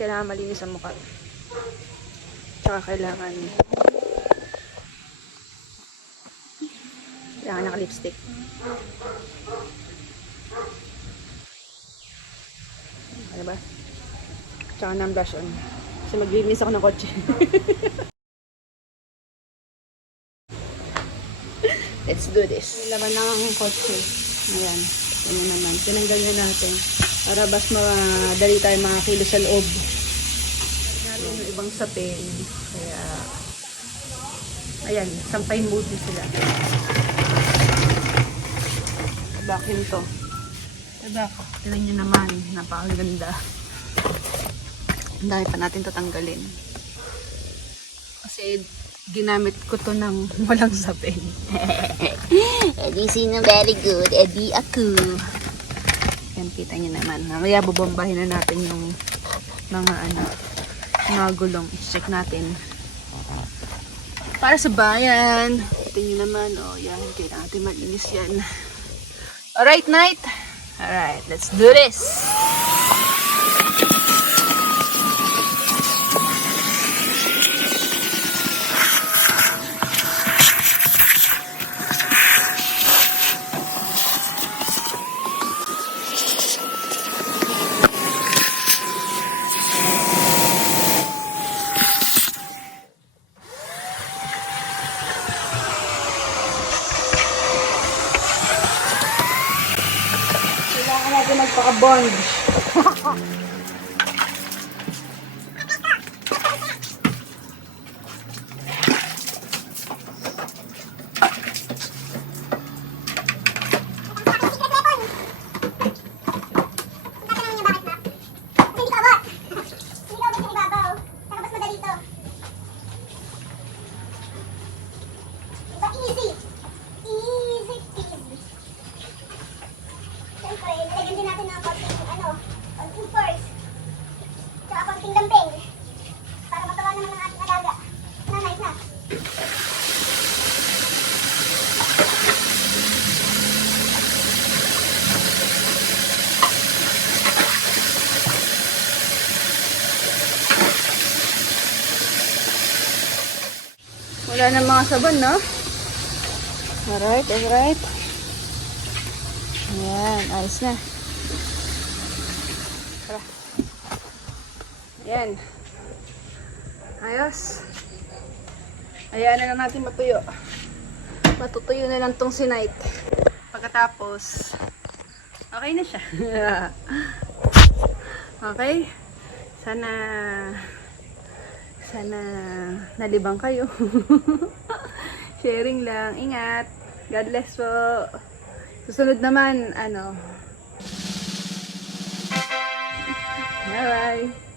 Kailangan malinis ang mukha. Tsaka kailangan kailangan naka-lipstick. Ano ba? Tsaka ng blush on. Kasi maglinis ako ng kotse. Let's do this. Laman ng kotse. Ayan. Ayan naman. Tinanggal na natin. Para bas madali tayo mga kilo sa loob. Natin yung ibang sapin. Kaya, ayan, sampay mood din sila. Vacuum to. Diba? Tignan nyo naman. Napakaganda. Ang dami pa natin tatanggalin. Kasi ginamit ko to ng walang sapin. Edi sino very good. Edi ako. Yan, kita nyo naman. Mamaya bubombahin na natin yung mga ano, mga gulong. I-check natin. Para sa bayan. Kita nyo naman, oh, yan. Kailangan natin malinis yan. Alright, night. Alright, let's do this. Kailangan natin magpaka-bond. Easy. Easy peasy. Siyempre, nilagyan din natin ng konting, ano, konting force. Tsaka konting. Para matawa naman ang ating alaga. Na, nice na. Wala na mga sabon, no? Alright, alright. Ayan, ayos na. Ayan. Ayos. Ayan na lang natin matuyo. Matutuyo na lang tong sinight. Pagkatapos, okay na siya. okay? Sana sana nalibang kayo. Sharing lang. Ingat. God bless po. Susunod naman, ano. Bye-bye.